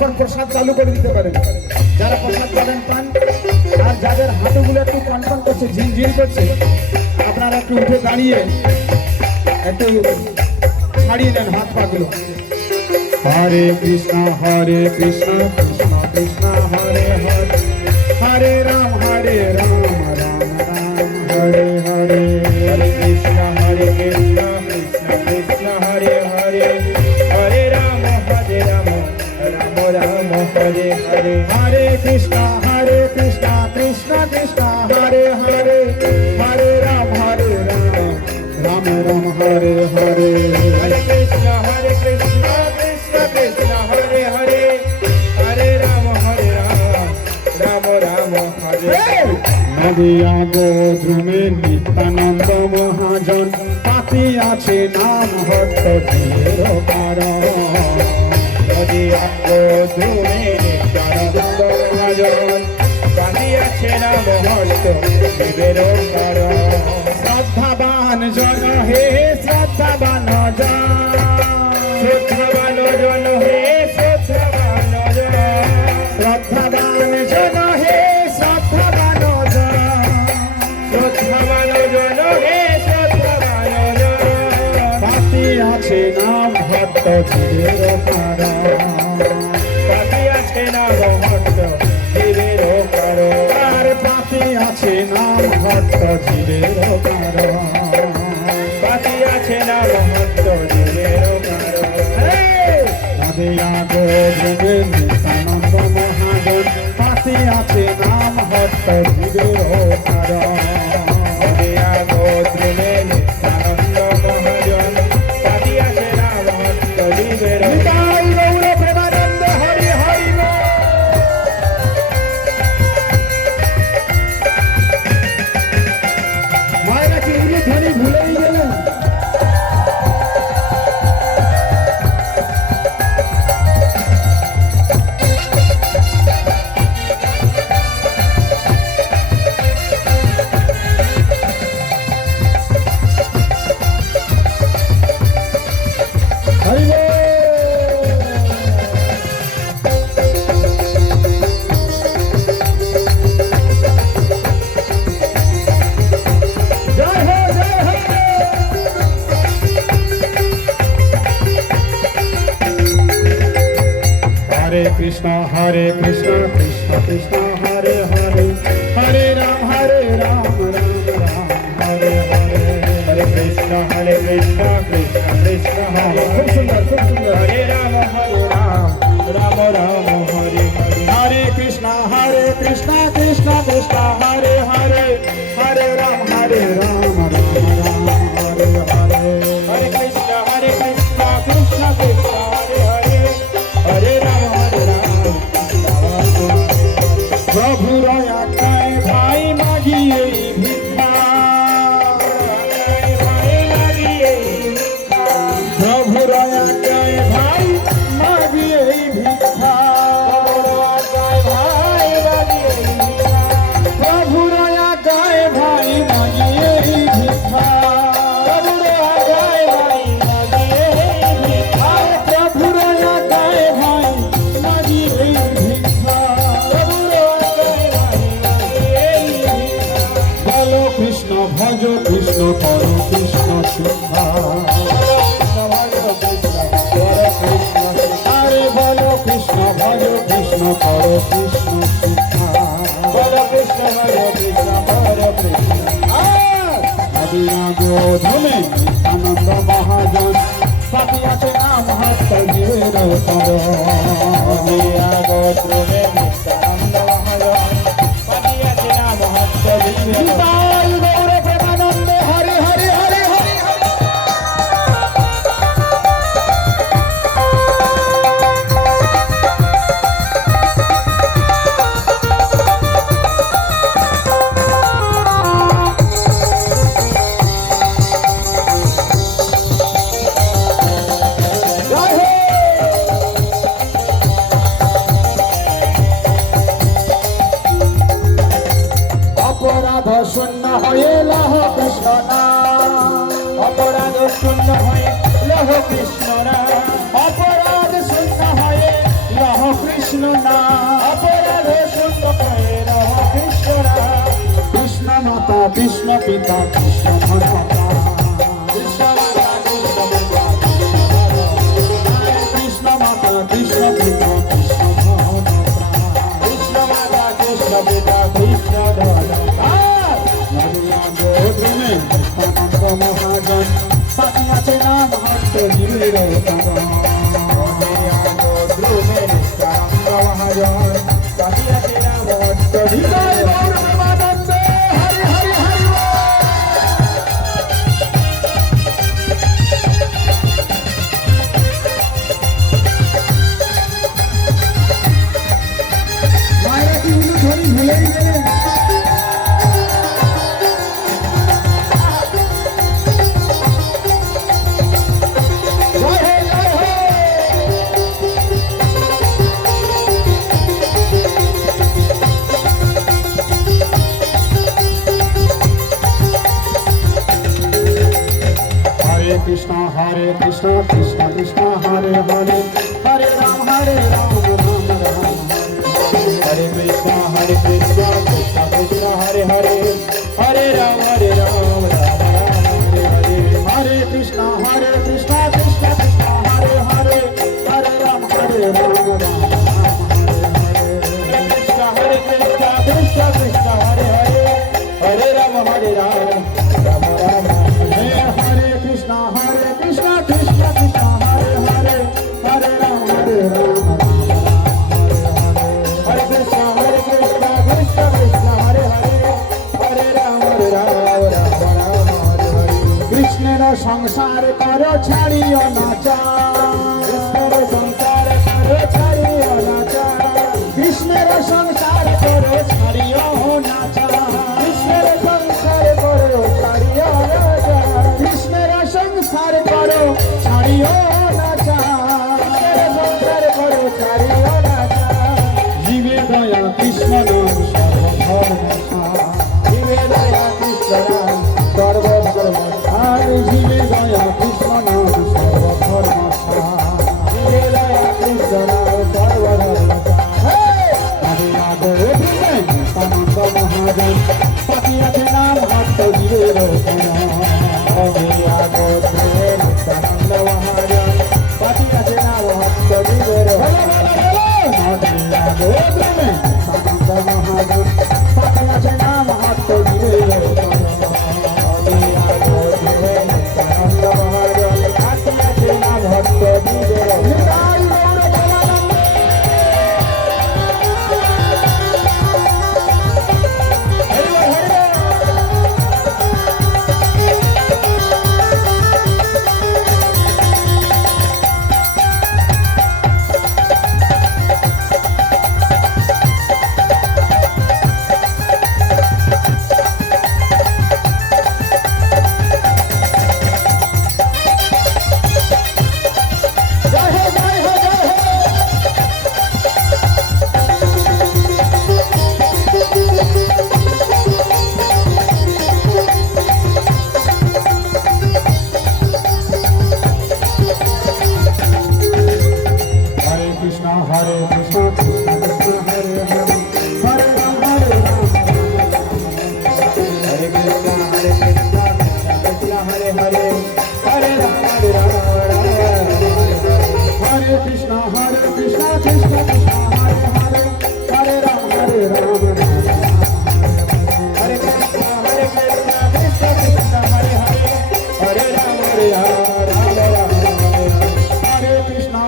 এখন প্রসাদ চালু করে দিতে পারেন। যারা প্রসাদ পাবেন পান, আর যাদের হাঁটুগুলো একটু কনকন করছে ঝিনঝিন করছে, আপনারা একটু উঠে দাঁড়িয়ে একটু ছাড়িয়ে নেন হাত পাগুলো হরে কৃষ্ণ হরে কৃষ্ণ কৃষ্ণ কৃষ্ণ, হরে রাম, হরে হরে। হরে কৃষ্ণ হরে কৃষ্ণ কৃষ্ণ কৃষ্ণ, হরে হরে। হরে রাম হরে রাম। রাম রাম, হরে হরে। হরে কৃষ্ণ হরে কৃষ্ণ কৃষ্ণ কৃষ্ণ, হরে হরে। হরে রাম হরে রাম। রাম রাম, হরে নদিয়া গোদ্রুমে নিত্যানন্দ মহাজন। পাতি আছে নাম হট্ট কারণ। নদী অঙ্গ ধুমে নিত্যানন্দ মহাজন কাঁদিয়াছে রাম হস্ত শিবের কারণ শ্রদ্ধাবান জন হে শ্রদ্ধাবান জন। শ্রদ্ধাবান জন হে শ্রদ্ধাবান জন। শ্রদ্ধাবান জন হে শ্রদ্ধাবান জন। শ্রদ্ধাবান জন হে শ্রদ্ধাবান জন। আছে নাম ভট্ট জীবের পাতি ভট্ট জীবের পাতি আছে নাম ভট্ট জীবের কারণ নদিয়া গোবিন্দে নিত্যানন্দ মহাজন পাতি আছে নাম ভট্ট জীবের নদিয়া কৃষ্ণ ভজ কৃষ্ণ কর কৃষ্ণ শিক্ষা আদিয়া গোধনে আনন্দ মহাজন। সাথী আছে নাম হস্ত জীবের কর নিতাই গৌর কৃষ্ণের সংসার কর, ছাড়িও না কৃষ্ণের সংসার কর, ছাড়িও না কৃষ্ণের সংসার কর, ছাড়িও না Sarah, Sarah, Sarah, Sarah, Sarah, Sarah, Sarah,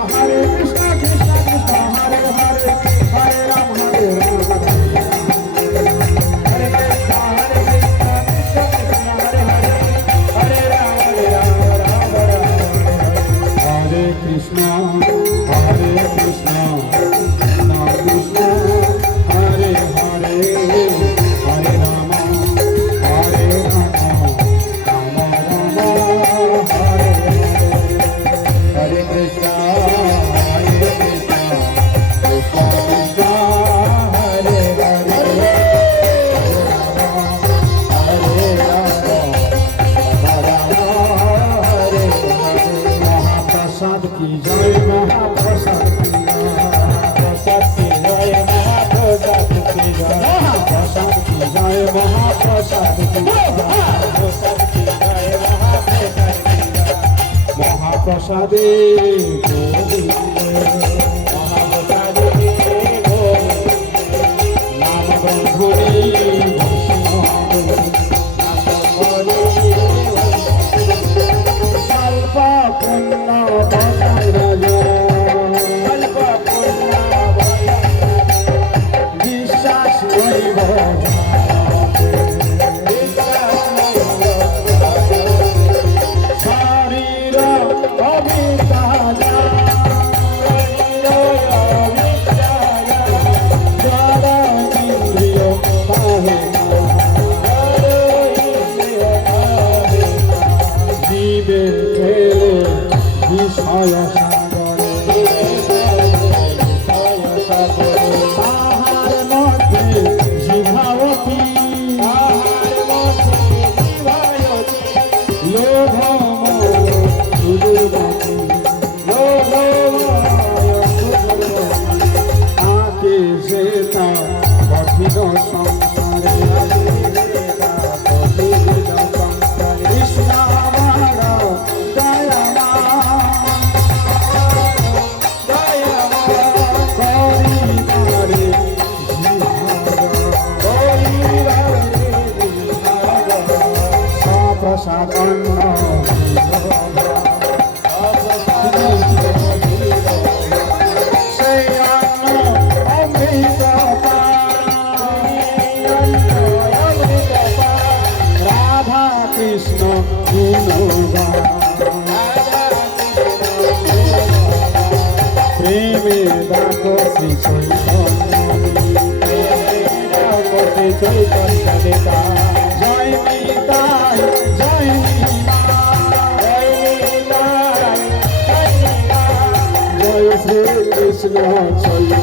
Hallelujah. Krishna Chaitanya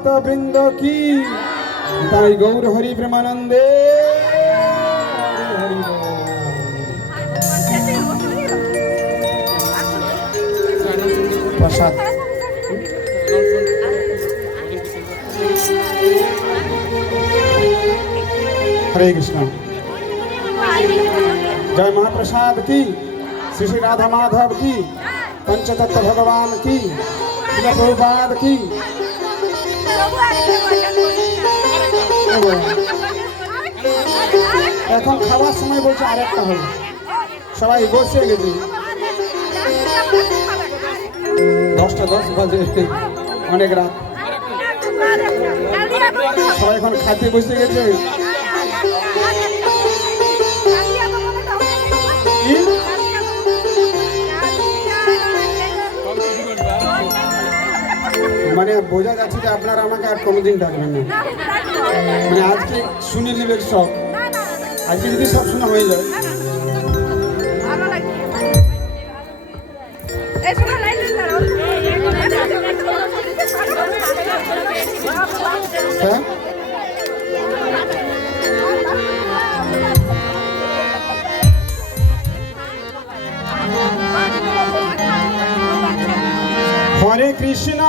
ভক্তবৃন্দ কি? তাই গৌর হরি প্রেমানন্দে। প্রসাদ। হরে কৃষ্ণ। জয় মহাপ্রসাদ কি? শ্রী শ্রী রাধা মাধব কি? पंचतत्व भगवान की प्रभुपाद की এখন খাওয়ার সময় বলছে আরেকটা হবে সবাই বসে গেছে। দশটা, দশ বাজে। অনেক রাত। সবাই এখন খাতে বসে গেছে। মানে বোঝা যাচ্ছে যে আপনারা আমাকে আর কোনোদিন ডাকবেন না। মানে আজকে শুনে নেবে সব আজকে যদি সব শোনা হয়ে যায়। হ্যাঁ? Hare Krishna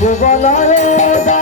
You're valare da